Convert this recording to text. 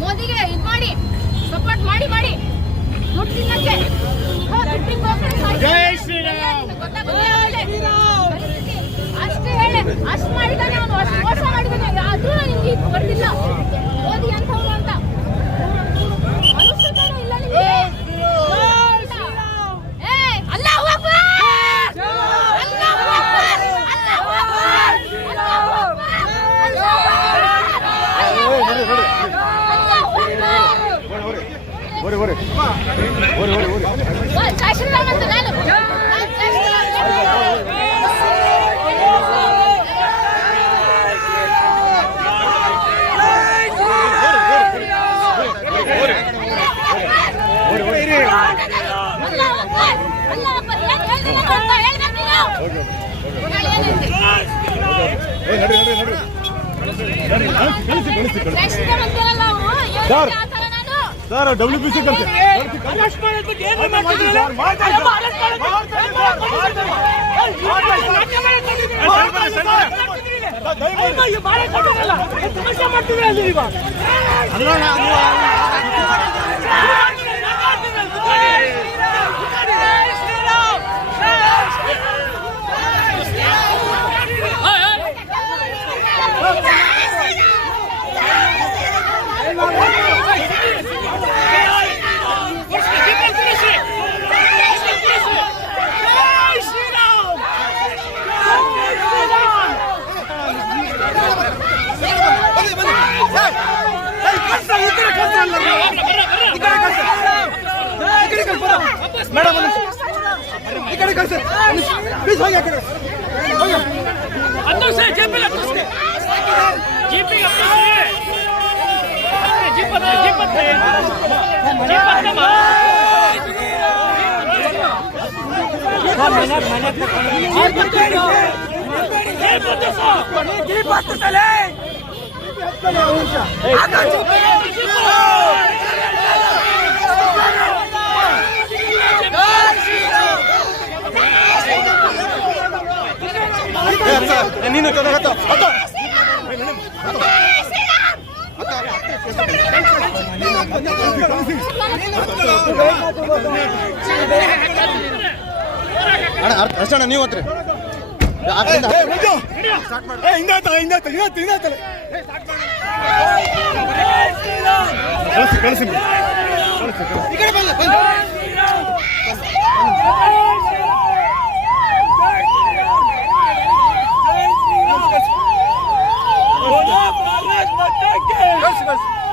ಮೋದಿಗೆ ಇದ್ ಮಾಡಿ ಸಪೋರ್ಟ್ ಮಾಡಿ ಮಾಡಿ ದುಡ್ಡು. ಜೈ ಶ್ರೀರಾಮ್. ಅಷ್ಟು ಹೇಳಿ ಅಷ್ಟು ಮಾಡಿದಾನೆ ಅವನು ನಡ್ರಿ ನಡ್ರಿ ನಡ್ರಿ ಕಳಿಸಿ ಕಳಿಸಿ ಕಳಿಸಿ sir sir W P C ಕರ್ತೀವಿ ಓರಿ ಓರಿ ಓರಿ ಓರಿ ಓರಿ ಬಾ, ಜೈ ಶ್ರೀರಾಮ್ ಅಂತ ನಾನು ನಾನು ಜೈ ಶ್ರೀರಾಮ್ ಓರಿ ಓರಿ ಇರಿ ಅಲ್ಲಾಹು ಅಕ್ಬರ್! ಅಲ್ಲಾಹು ಅಕ್ಬರ್! ಏನ್ ಹೇಳ್ತೀನಿ ಅಂತ ಹೇಳ್ಬೇಕು ನೀನು? ಹೇಳು, ಏನಂತೆ? ಏ ನಡ್ರಿ ನಡ್ರಿ ನಡ್ರಿ ನಡ್ರಿ ಕಳಿಸಿ ಕಳಿಸಿ ಕಳಿಸಿ ಜೈ ಶ್ರೀರಾಮ್ ಅಂತಾರಲ್ಲ ಅವ್ರು, ಹೇಳ್ತೀನಿ ಸರ್. ಆ ಥರ ನಾನು. ಸರ್ ಡಬ್ಲ್ಯೂ ಪಿ ಸಿ ಕಳಿಸಿ ಅರೆಸ್ಟ್ ಮಾಡೋದಕ್ಕೆ ಏನು ಮಾಡ್ತಿದ್ದೀರಿ? ಅರೆಸ್ಟ್ ಮಾಡೋದಕ್ಕೆ- ಅಯ್ಯೋ, ಈ ಬಾಳೆ ಕಟ್ಟಿದ್ರಲ್ಲ, ಏನ್ ತಮಾಷೆ ಮಾಡ್ತಿದ್ದೀರಾ ಅಲ್ಲಿ ನೀವು? ಮೇಡಮ್ ಈ ಕಡೆ ಕಳಿಸಿ ಪ್ಲೀಸ್ ಹೋಗಿ ಆ ಕಡೆ ಹೋಗಿ ಹತ್ತೋಸೆ, ಜೀಪಿಗೆ ಹತ್ತೋಸೆ. ಜೀಪಿಗೆ ಹತ್ತೋಸೆ. ಜೀಪ್ ಹತ್ತಿ, ಜೀಪ್ ಹತ್ತಿ. ಜೀಪ್ ಹತ್ತಮ್ಮ. ಜೀಪ್ ಹತ್ತೋಸು. ಏ, ಅಣ್ಣ ಅಷ್ಟಣ್ಣ ನೀವು ಹತ್ರಿ. ಅರ್ಧದಿಂದ ಕಳಿಸಿ ಕಳಿಸಿ. ಕಳಿಸಿ ಜೈ ಕಳಿಸಿ ಕಳಿಸಿ